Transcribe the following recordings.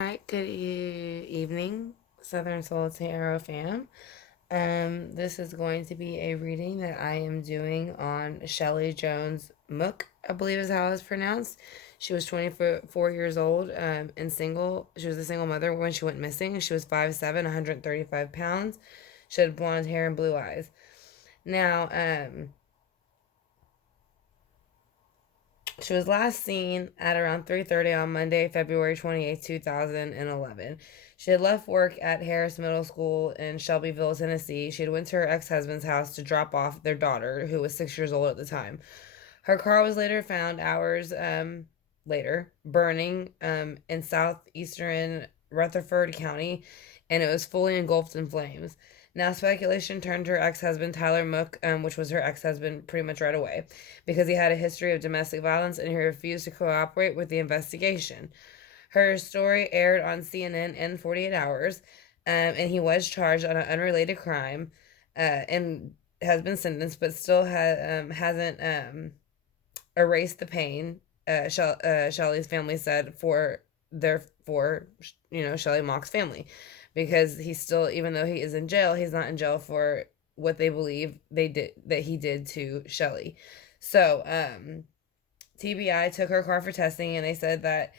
Alright, good evening, Southern Soul Tarot fam. This is going to be a reading that I am doing on Shelly Jones Mook, I believe is how it's pronounced. She was 24 years old and single. She was a single mother when she went missing. She was 5'7", 135 pounds. She had blonde hair and blue eyes. Now, she was last seen at around 3:30 on Monday, February 28, 2011. She had left work at Harris Middle School in Shelbyville, Tennessee. She had went to her ex-husband's house to drop off their daughter, who was 6 years old at the time. Her car was later found hours later, burning in southeastern Rutherford County, and it was fully engulfed in flames. Now, speculation turned to her ex-husband, Tyler Mook, which was her ex-husband pretty much right away, because he had a history of domestic violence and he refused to cooperate with the investigation. Her story aired on CNN in 48 hours, and he was charged on an unrelated crime and has been sentenced, but still hasn't erased the pain, Shelly's family said, for Shelly Mock's family, because he's still, even though he is in jail, he's not in jail for what they believe he did to Shelly. So TBI took her car for testing, and they said that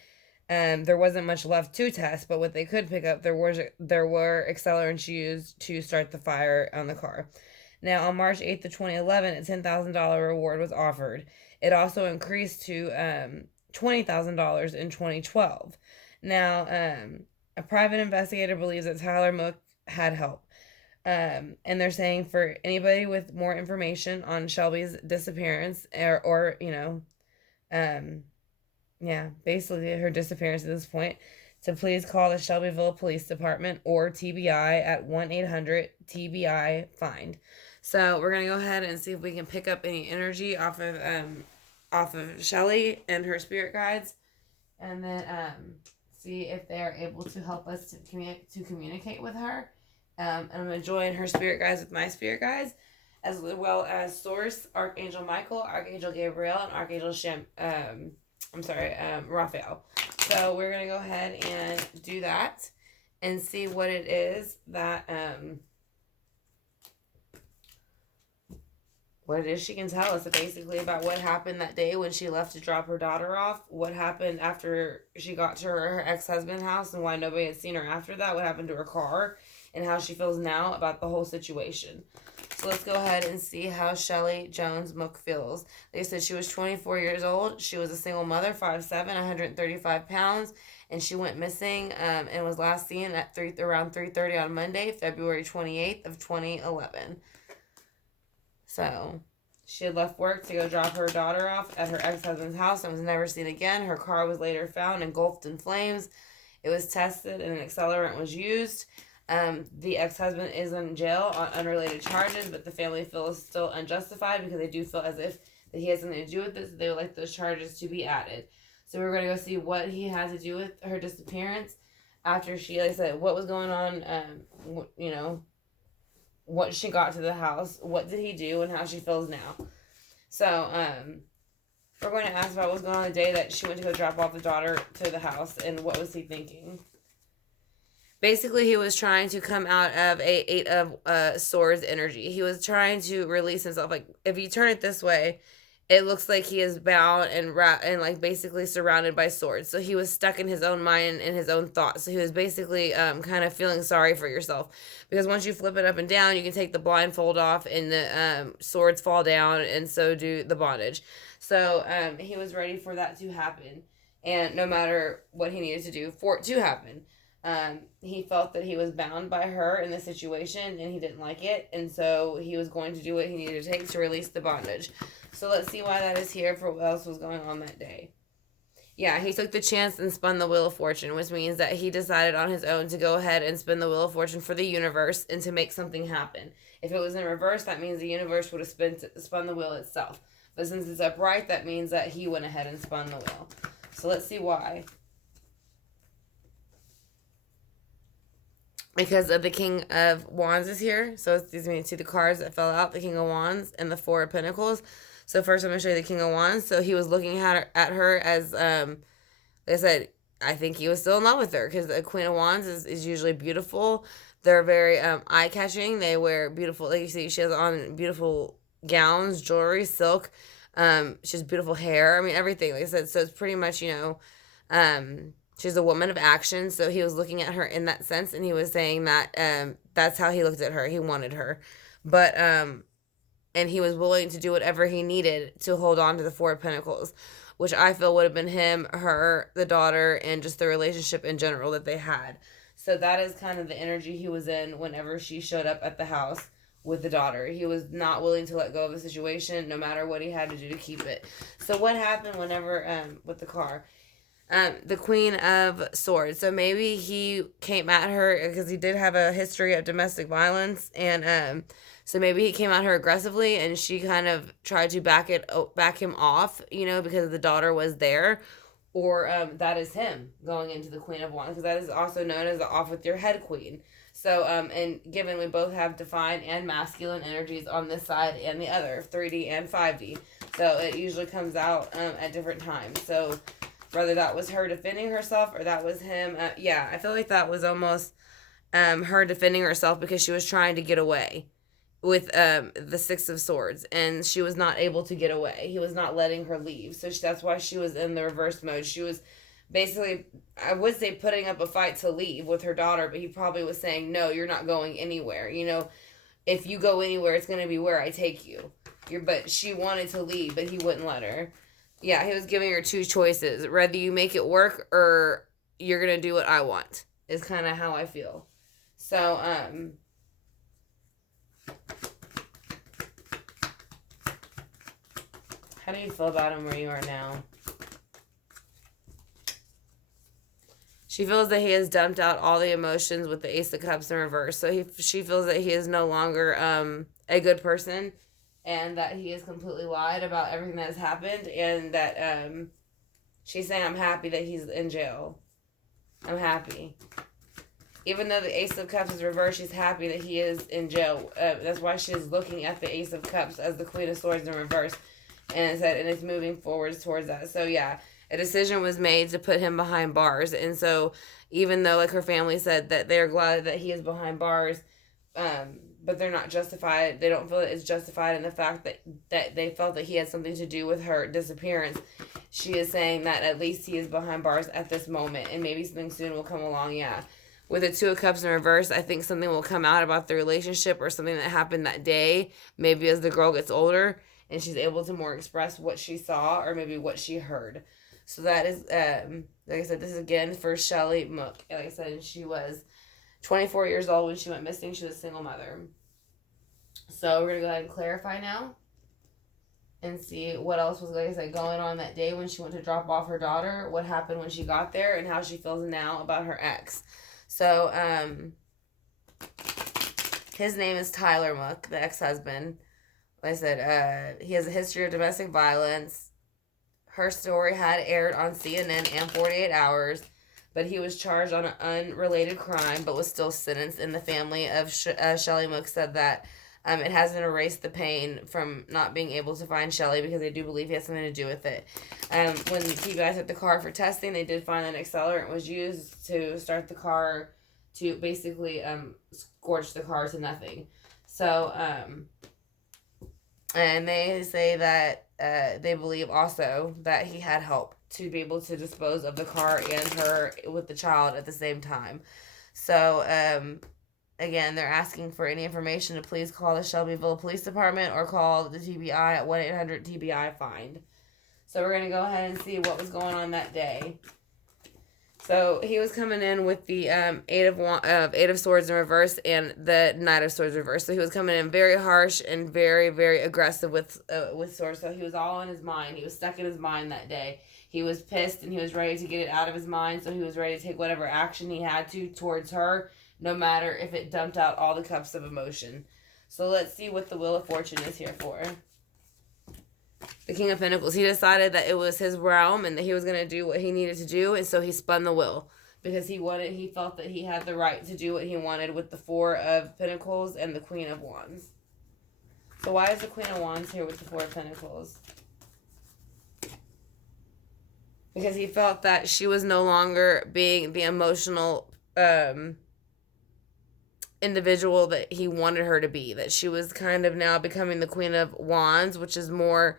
there wasn't much left to test, but what they could pick up, there were accelerants used to start the fire on the car. Now, on March 8th of 2011, a $10,000 reward was offered. It also increased to $20,000 in 2012. Now, a private investigator believes that Tyler Mook had help. And they're saying for anybody with more information on Shelby's disappearance or basically her disappearance at this point, to please call the Shelbyville Police Department or TBI at 1-800-TBI-FIND. So we're gonna go ahead and see if we can pick up any energy off of Shelly and her spirit guides, and then see if they are able to help us to communicate with her. And I'm gonna join her spirit guides with my spirit guides, as well as Source, Archangel Michael, Archangel Gabriel, and Archangel Raphael. So we're gonna go ahead and do that and see what it is that what it is she can tell us basically about what happened that day when she left to drop her daughter off, what happened after she got to her ex-husband's house and why nobody had seen her after that, what happened to her car, and how she feels now about the whole situation. So let's go ahead and see how Shelly Jones Mook feels. They said she was 24 years old. She was a single mother, 5'7", 135 pounds, and she went missing and was last seen at around 3:30 on Monday, February 28th of 2011. So she had left work to go drop her daughter off at her ex-husband's house and was never seen again. Her car was later found engulfed in flames. It was tested and an accelerant was used. The ex-husband is in jail on unrelated charges, but the family feels still unjustified because they do feel as if that he has something to do with this. They would like those charges to be added. So we're going to go see what he has to do with her disappearance after she, like I said, what was going on, what she got to the house, what did he do, and how she feels now. So, we're going to ask about what was going on the day that she went to go drop off the daughter to the house, and what was he thinking. Basically, he was trying to come out of a Eight of Swords energy. He was trying to release himself. Like, if you turn it this way, it looks like he is bound and like basically surrounded by swords. So he was stuck in his own mind and his own thoughts. So he was basically kind of feeling sorry for yourself, because once you flip it up and down, you can take the blindfold off and the swords fall down, and so do the bondage. So he was ready for that to happen, and no matter what he needed to do for it to happen. He felt that he was bound by her in the situation and he didn't like it, and so he was going to do what he needed to take to release the bondage. So let's see why that is here for what else was going on that day. Yeah, he took the chance and spun the Wheel of Fortune, which means that he decided on his own to go ahead and spin the Wheel of Fortune for the universe and to make something happen. If it was in reverse, that means the universe would have spun the wheel itself. But since it's upright, that means that he went ahead and spun the wheel. So let's see why. Because of the King of Wands is here. So it's these mean to the cards that fell out, the King of Wands and the Four of Pentacles. So first I'm going to show you the King of Wands. So he was looking at her as, like I said, I think he was still in love with her because the Queen of Wands is usually beautiful. They're very eye catching. They wear beautiful, like you see, she has on beautiful gowns, jewelry, silk. She has beautiful hair. I mean, everything. Like I said, so it's pretty much, she's a woman of action. So he was looking at her in that sense, and he was saying that that's how he looked at her. He wanted her, but and he was willing to do whatever he needed to hold on to the Four of Pentacles, which I feel would have been him, her, the daughter, and just the relationship in general that they had. So that is kind of the energy he was in whenever she showed up at the house with the daughter. He was not willing to let go of the situation, no matter what he had to do to keep it. So what happened whenever with the car? The Queen of Swords. So maybe he came at her because he did have a history of domestic violence, and so maybe he came at her aggressively, and she kind of tried to back him off, because the daughter was there, or that is him going into the Queen of Wands, because that is also known as the off with your head queen. So and given we both have divine and masculine energies on this side and the other, 3D and 5D, so it usually comes out at different times. So whether that was her defending herself or that was him, I feel like that was almost her defending herself because she was trying to get away with the Six of Swords, and she was not able to get away. He was not letting her leave, so that's why she was in the reverse mode. She was basically, I would say, putting up a fight to leave with her daughter, but he probably was saying, no, you're not going anywhere. If you go anywhere, it's going to be where I take you. But she wanted to leave, but he wouldn't let her. Yeah, he was giving her two choices. Whether you make it work or you're going to do what I want is kind of how I feel. So, how do you feel about him where you are now? She feels that he has dumped out all the emotions with the Ace of Cups in reverse. So she feels that he is no longer a good person, and that he has completely lied about everything that has happened, and that she's saying, I'm happy that he's in jail. I'm happy. Even though the Ace of Cups is reversed, she's happy that he is in jail. That's why she's looking at the Ace of Cups as the Queen of Swords in reverse. And it's moving forwards towards that. So, yeah, a decision was made to put him behind bars. And so, even though, like, her family said that they're glad that he is behind bars, but they're not justified. They don't feel that it's justified in the fact that they felt that he had something to do with her disappearance. She is saying that at least he is behind bars at this moment, and maybe something soon will come along, yeah. With the Two of Cups in reverse, I think something will come out about the relationship or something that happened that day, maybe as the girl gets older, and she's able to more express what she saw or maybe what she heard. So that is, like I said, this is again for Shelly Mook. Like I said, she was 24 years old when she went missing. She was a single mother. So we're going to go ahead and clarify now and see what else was, like I said, going on that day when she went to drop off her daughter, what happened when she got there, and how she feels now about her ex. So, his name is Tyler Mook, the ex-husband. Like I said, he has a history of domestic violence. Her story had aired on CNN and 48 Hours, but he was charged on an unrelated crime, but was still sentenced. And the family of Shelly Mook said that it hasn't erased the pain from not being able to find Shelly, because they do believe he has something to do with it. When the TBI took the car for testing, they did find an accelerant was used to start the car to basically scorch the car to nothing. So, and they say that they believe also that he had help to be able to dispose of the car and her with the child at the same time. So, again, they're asking for any information to please call the Shelbyville Police Department or call the TBI at 1-800-TBI-FIND. So we're going to go ahead and see what was going on that day. So he was coming in with the Eight of Swords in reverse and the Knight of Swords reverse. So he was coming in very harsh and very, very aggressive with swords. So he was all in his mind. He was stuck in his mind that day. He was pissed and he was ready to get it out of his mind. So he was ready to take whatever action he had to towards her, no matter if it dumped out all the cups of emotion. So let's see what the Wheel of Fortune is here for. The King of Pentacles. He decided that it was his realm and that he was going to do what he needed to do, and so he spun the wheel because he felt that he had the right to do what he wanted with the Four of Pentacles and the Queen of Wands. So why is the Queen of Wands here with the Four of Pentacles? because he felt that she was no longer being the emotional individual that he wanted her to be, that she was kind of now becoming the Queen of Wands, which is more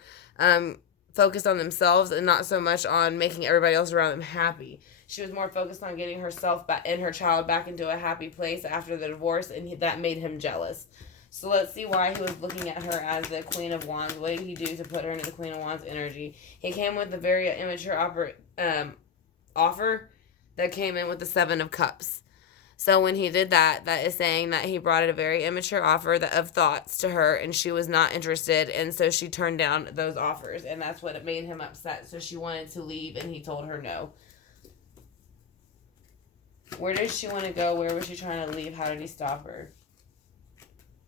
focused on themselves and not so much on making everybody else around them happy. She was more focused on getting herself back and her child back into a happy place after the divorce, and that made him jealous. So let's see why he was looking at her as the Queen of Wands. What did he do to put her into the Queen of Wands energy? He came with a very immature offer that came in with the Seven of Cups. So when he did that, that is saying that he brought a very immature offer of thoughts to her, and she was not interested, and so she turned down those offers, and that's what made him upset. So she wanted to leave, and he told her no. Where did she want to go? Where was she trying to leave? How did he stop her?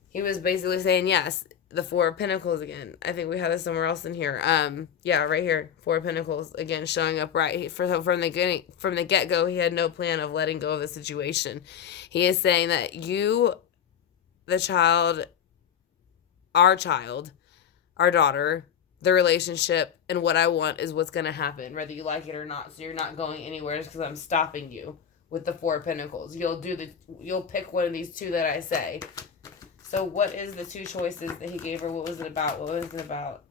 He was basically saying yes. The Four of Pentacles again. I think we have this somewhere else in here. Yeah, right here. Four of Pentacles again showing up right from the get go. He had no plan of letting go of the situation. He is saying that you, the child, our daughter, the relationship, and what I want is what's going to happen, whether you like it or not. So you're not going anywhere just because I'm stopping you with the Four of Pentacles. You'll pick one of these two that I say. So what is the two choices that he gave her? What was it about?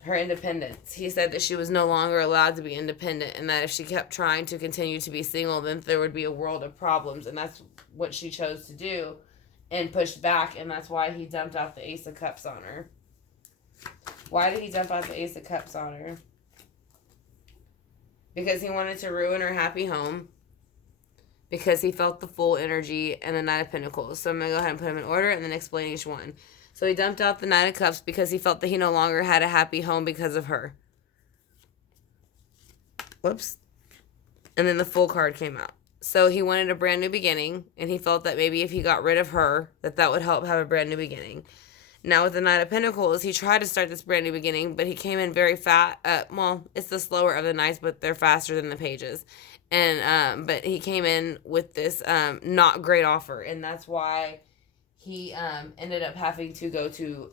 Her independence. He said that she was no longer allowed to be independent, and that if she kept trying to continue to be single, then there would be a world of problems. And that's what she chose to do and pushed back, and that's why he dumped out the Ace of Cups on her. Why did he dump out the Ace of Cups on her? Because he wanted to ruin her happy home. Because he felt the full energy and the Knight of Pentacles. So I'm going to go ahead and put them in order and then explain each one. So he dumped out the Knight of Cups because he felt that he no longer had a happy home because of her. Whoops. And then the Fool card came out. So he wanted a brand new beginning, and he felt that maybe if he got rid of her, that would help have a brand new beginning. Now with the Knight of Pentacles, he tried to start this brand new beginning, but he came in very fast. Well, it's the slower of the Knights, but they're faster than the Pages. And but he came in with this not great offer, and that's why he ended up having to go to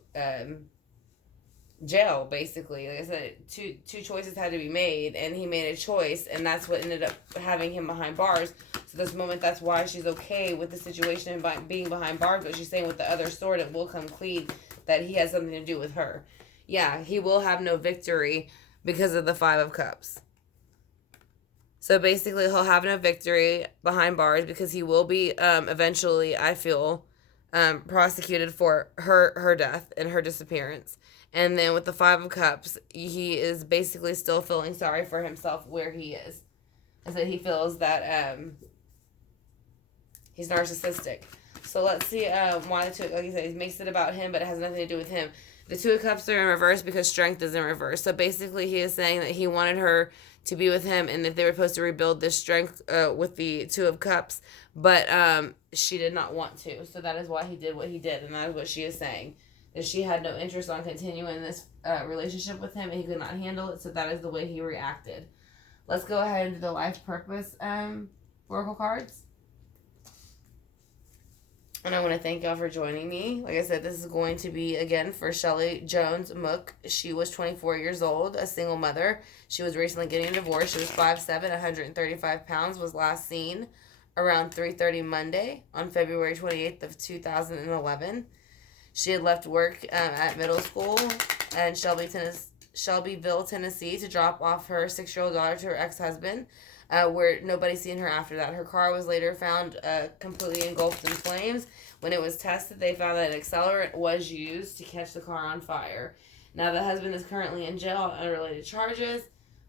jail, basically. Like I said, two choices had to be made, and he made a choice, and that's what ended up having him behind bars. So this moment, that's why she's okay with the situation and being behind bars, but she's saying with the other sword, it will come clean that he has something to do with her. Yeah, he will have no victory because of the Five of Cups. So basically, he'll have no victory behind bars because he will be eventually, I feel, prosecuted for her death and her disappearance. And then with the Five of Cups, he is basically still feeling sorry for himself where he is. I said he feels that he's narcissistic. So let's see why the two, like I said, he makes it about him, but it has nothing to do with him. The Two of Cups are in reverse because strength is in reverse. So basically, he is saying that he wanted her to be with him and that they were supposed to rebuild this strength with the Two of Cups, but she did not want to. So that is why he did what he did, and that is what she is saying. That she had no interest on continuing this relationship with him, and he could not handle it, so that is the way he reacted. Let's go ahead and do the life purpose oracle cards. And I want to thank y'all for joining me. Like I said, this is going to be, again, for Shelly Jones, Mook. She was 24 years old, a single mother. She was recently getting a divorce. She was 5'7", 135 pounds, was last seen around 3:30 Monday on February 28th of 2011. She had left work at middle school in Shelbyville, Tennessee, to drop off her 6-year-old daughter to her ex-husband, where nobody's seen her after that. Her car was later found completely engulfed in flames. When it was tested, they found that an accelerant was used to catch the car on fire. Now, the husband is currently in jail on unrelated charges,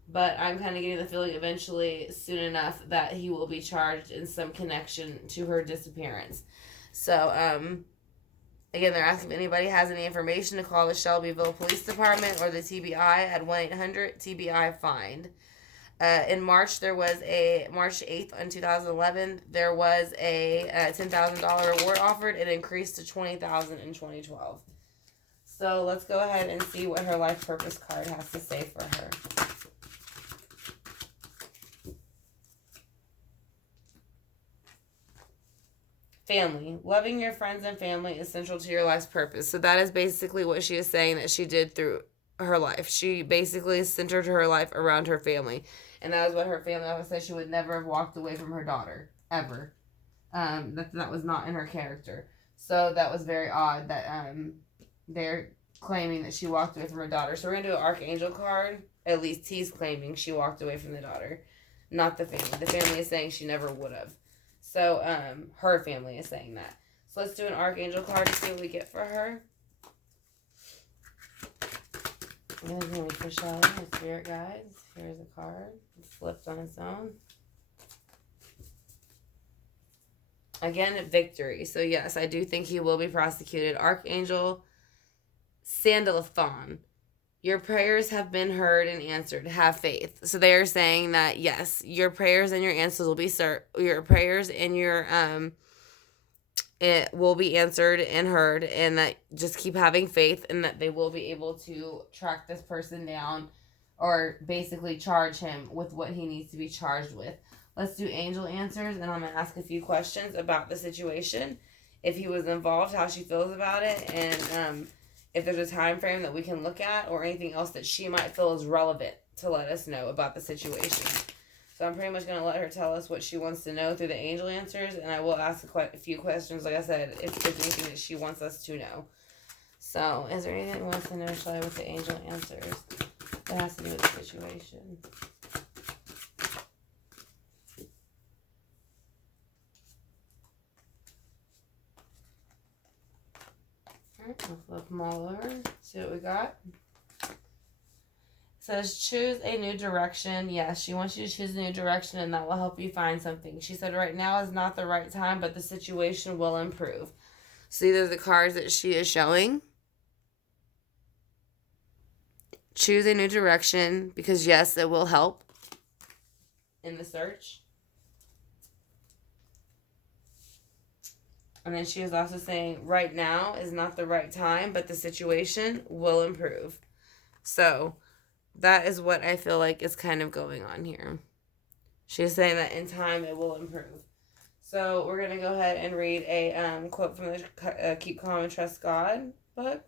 but I'm kind of getting the feeling eventually, soon enough, that he will be charged in some connection to her disappearance. So, again, they're asking if anybody has any information to call the Shelbyville Police Department or the TBI at 1-800-TBI-FIND. In March, there was March 8th in 2011, there was a $10,000 reward offered. It increased to $20,000 in 2012. So let's go ahead and see what her life purpose card has to say for her. Family. Loving your friends and family is central to your life's purpose. So that is basically what she is saying that she did through her life. She basically centered her life around her family. And that was what her family always said. She would never have walked away from her daughter, ever. That was not in her character. So that was very odd that they're claiming that she walked away from her daughter. So we're going to do an Archangel card. At least he's claiming she walked away from the daughter, not the family. The family is saying she never would have. So her family is saying that. So let's do an Archangel card to see what we get for her. And then going to be for Shelly, the spirit guides. Here's a card. It's flipped on its own. Again, victory. So yes, I do think he will be prosecuted. Archangel Sandalphon. Your prayers have been heard and answered. Have faith. So they are saying that yes, your prayers and your answers will be your prayers and your it will be answered and heard, and that just keep having faith, and that they will be able to track this person down, or basically charge him with what he needs to be charged with. Let's do angel answers, and I'm going to ask a few questions about the situation, if he was involved, how she feels about it, and if there's a time frame that we can look at, or anything else that she might feel is relevant to let us know about the situation. So I'm pretty much going to let her tell us what she wants to know through the angel answers, and I will ask a few questions, like I said, if there's anything that she wants us to know. So, is there anything you want to know, Shelly, with the angel answers that has to do with the situation? Alright, we'll flip them all over, see what we got. Says choose a new direction. Yes, she wants you to choose a new direction, and that will help you find something. She said right now is not the right time, but the situation will improve. See, those are the cards that she is showing. Choose a new direction, because yes, it will help in the search. And then she is also saying right now is not the right time, but the situation will improve. So that is what I feel like is kind of going on here. She's saying that in time it will improve. So we're going to go ahead and read a quote from the Keep Calm and Trust God book.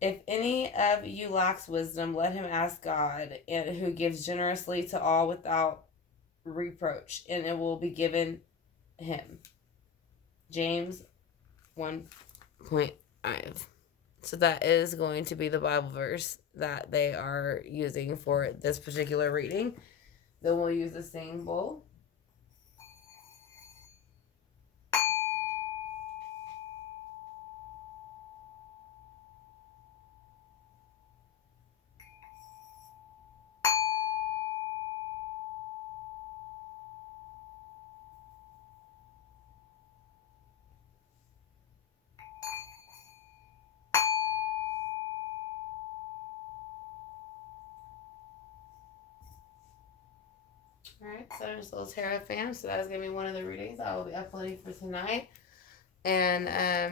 If any of you lacks wisdom, let him ask God, who gives generously to all without reproach, and it will be given him. James 1:5. So that is going to be the Bible verse that they are using for this particular reading. Then we'll use the singing bowl. Alright, so there's a little tarot fam. So that is going to be one of the readings I will be uploading for tonight. And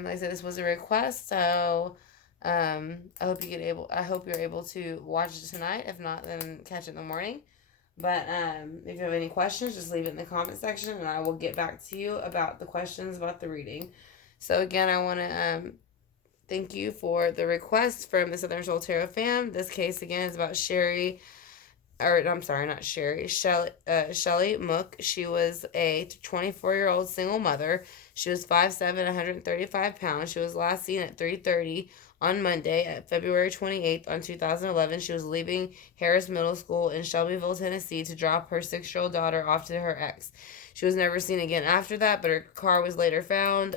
like I said, this was a request, so I hope you're able to watch it tonight. If not, then catch it in the morning. But if you have any questions, just leave it in the comment section, and I will get back to you about the questions about the reading. So again, I want to thank you for the request from the Southern Soul Tarot fam. This case again is about Shelly Mook. She was a 24-year-old single mother. She was 5'7", 135 pounds. She was last seen at 3:30 on Monday at February 28th on 2011. She was leaving Harris Middle School in Shelbyville, Tennessee to drop her 6-year-old daughter off to her ex. She was never seen again after that, but her car was later found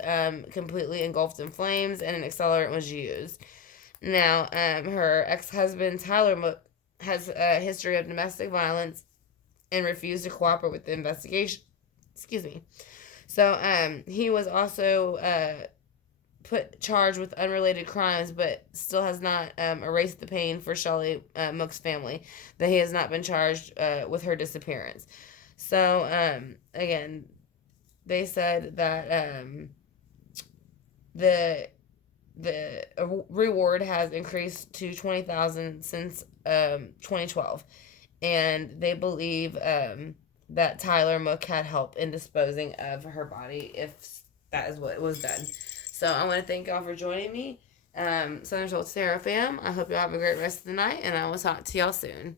completely engulfed in flames, and an accelerant was used. Now, her ex-husband, Tyler Mook, has a history of domestic violence and refused to cooperate with the investigation. So he was also charged with unrelated crimes, but still has not erased the pain for Shelly Mook's family that he has not been charged with her disappearance. So again, they said that the reward has increased to $20,000 since 2012, and they believe that Tyler Mook had help in disposing of her body if that is what was done. So I want to thank y'all for joining me. Southern Soul Tarot fam, I hope y'all have a great rest of the night, and I will talk to y'all soon.